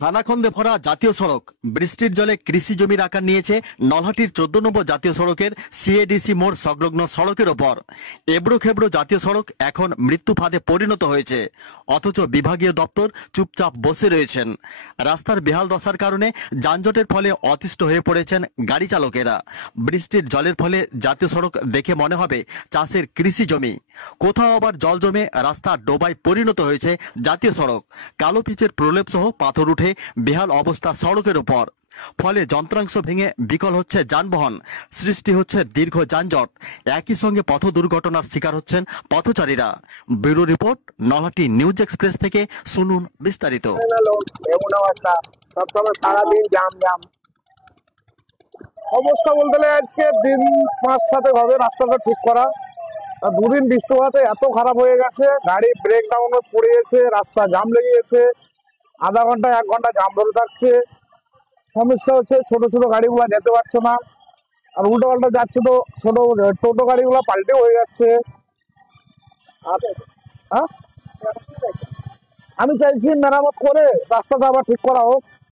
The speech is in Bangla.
খানাখন্দে ভরা জাতীয় সড়ক, বৃষ্টির জলে কৃষি জমির আকার নিয়েছে নলহাটির 14 নম্বর জাতীয় সড়কের সিএডিসি মোড় সংলগ্ন সড়কের ওপর। এবড়ো খেবড়ো জাতীয় সড়ক এখন মৃত্যু ফাঁদে পরিণত হয়েছে, অথচ বিভাগীয় দপ্তর চুপচাপ বসে রয়েছেন। রাস্তার বেহাল দশার কারণে যানজটের ফলে অতিষ্ঠ হয়ে পড়েছেন গাড়ি চালকেরা। বৃষ্টির জলের ফলে জাতীয় সড়ক দেখে মনে হবে চাষের কৃষি জমি। কোথাও আবার জল জমে রাস্তা ডোবায় পরিণত হয়েছে জাতীয় সড়ক। কালো পিচের প্রলেপ সহ পাথর উঠে বেহাল অবস্থা সড়কের উপর। ফলে যন্ত্রাংশ ভেঙে বিকল হচ্ছে যানবাহন, সৃষ্টি হচ্ছে দীর্ঘ যানজট। একই সঙ্গে পথ দুর্ঘটনার শিকার হচ্ছেন পথচারীরা। Bureau report, Nalhati news express থেকে শুনুন বিস্তারিত। সবসময় সারাদিন জাম জাম সমস্যা বলতে গেলে আজকে দিন 5-7 হবে রাস্তাটা ঠিক করা। আর দুদিন বৃষ্টি হওয়াতে এত খারাপ হয়ে গেছে, গাড়ি ব্রেক ডাউন পড়ে গেছে, রাস্তা জাম লেগে গেছে, আধা ঘন্টা 1 ঘন্টা জাম ধরে থাকছে। সমস্যা হচ্ছে ছোট ছোট গাড়িগুলো যেতে পারছে না, আর উল্টো পাল্টা যাচ্ছে তো ছোট টোটো গাড়িগুলো পাল্টে হয়ে যাচ্ছে। হ্যাঁ, আমি চাইছি মেরামত করে রাস্তাটা আবার ঠিক করা হোক।